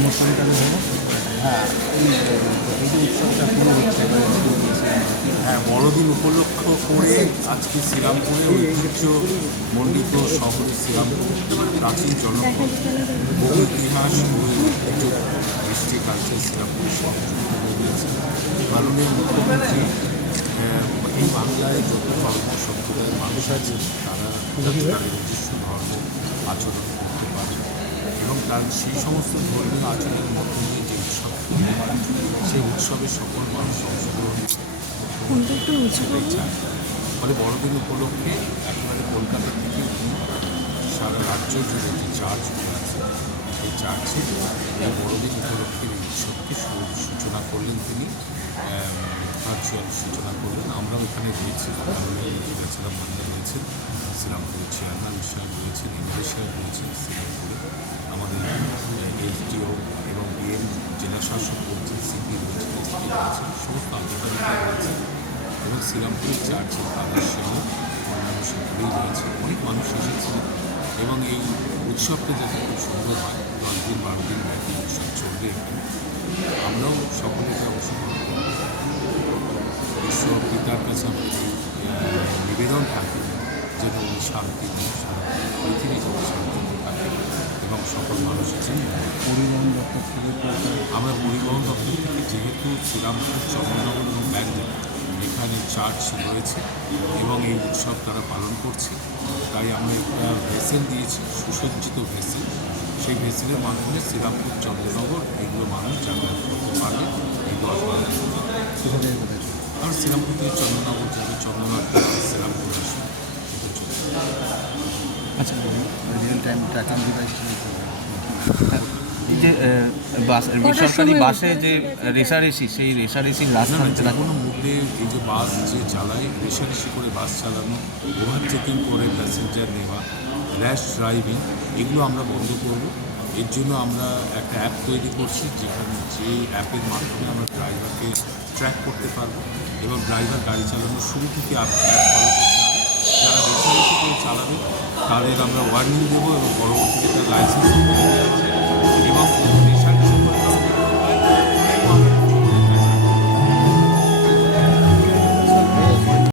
অনুষ্ঠানটা হলো হ্যাঁ এই যে হ্যাঁ বড়দিন উপলক্ষ করে আজকে শ্রীরামপুরে ঐতিহ্য মণ্ডিত শহর শ্রীরামপুর প্রাচীন জনপদ বহু ইতিহাস হিস্ট্রি কালচার শ্রীরামপুর মাননীয় মুখ্যমন্ত্রী আহ, এই বাংলায় যত ধর্ম সম্প্রদায়ের মানুষ আছে তারা তাদের নিজস্ব ধর্ম আচরণ এবং তার সেই সমস্ত ধর্মীয় আচরণের মধ্য দিয়ে যে উৎসব সেই উৎসবে সকল মানুষ অংশগ্রহণ ফলে বড়দিন উপলক্ষে একেবারে কলকাতা থেকে সারা রাজ্য জুড়ে যে চার্চ আছে সেই চার্চে এই বড়দিন উপলক্ষে এই উৎসবকে সূচনা করলেন তিনি ভার্চুয়াল সূচনা করলেন। আমরাও এখানে রয়েছি। মাননীয় মুজিবুল মান্ডা রয়েছেন শ্রীরামপুর চেয়ারম্যান সাহেব রয়েছেন এমএলএ সাহেব রয়েছেন শ্রীরামপুরে আমাদের এসডিও এবং বিএম জেলা শাসক রয়েছেন সিপি রয়েছেন সমস্ত আধিকারিকরা রয়েছে এবং শ্রীরামপুর চার্চের ফাদার সহ অন্যান্য সকলেই অনেক মানুষ এসেছিলেন এবং এই উৎসবটা যাতে খুব সুন্দর হয় দশ দিন বারো দিন ব্যাপী উৎসব চলবে এখানে আমরাও সকলেকে অংশগ্রহণ করব ঈশ্বর পিতার কাছে নিবেদন থাকে যেন শান্তি সকল জন্য পরিবহন দপ্তর থেকে আমরা পরিবহন দপ্তর থেকে যেহেতু শ্রীরামপুর চন্দ্রনগর এবং ব্যান্ডেল এখানে চার্চ রয়েছে এবং এই উৎসব তারা পালন করছে। তাই আমরা একটা ভেসেল দিয়েছি সুসজ্জিত ভেসেল সেই ভেসেলের মাধ্যমে শ্রীরামপুর চন্দ্রনগর এগুলো মানুষ যাতায়াত করতে পারবে এই দশ আর শ্রীরামপুর থেকে চন্দ্রনগর যাবে চন্দ্রনগর শ্রীরামপুর আসবে। আচ্ছা রিয়েল টাইম ট্র্যাকিং ডিভাইস যে বাস বেসরকারি বাসে যে রেসারেসি সেই রেসারেসির লাস্ট না না কোনো মূল্যে এই যে বাস যে চালায় রেশারেশি করে বাস চালানো ওভার চেকিং করে প্যাসেঞ্জার নেওয়া র্যাশ ড্রাইভিং এগুলো আমরা বন্ধ করব। এর জন্য আমরা একটা অ্যাপ তৈরি করছি যেখানে যে অ্যাপের মাধ্যমে আমরা ড্রাইভারকে ট্র্যাক করতে পারব এবং ড্রাইভার গাড়ি চালানোর শুরু থেকে অ্যাপ ফলো করতে হবে। যারা রেশারেশি করে চালাবে তাদের আমরা ওয়ার্নিং দেবো এবং পরবর্তীতে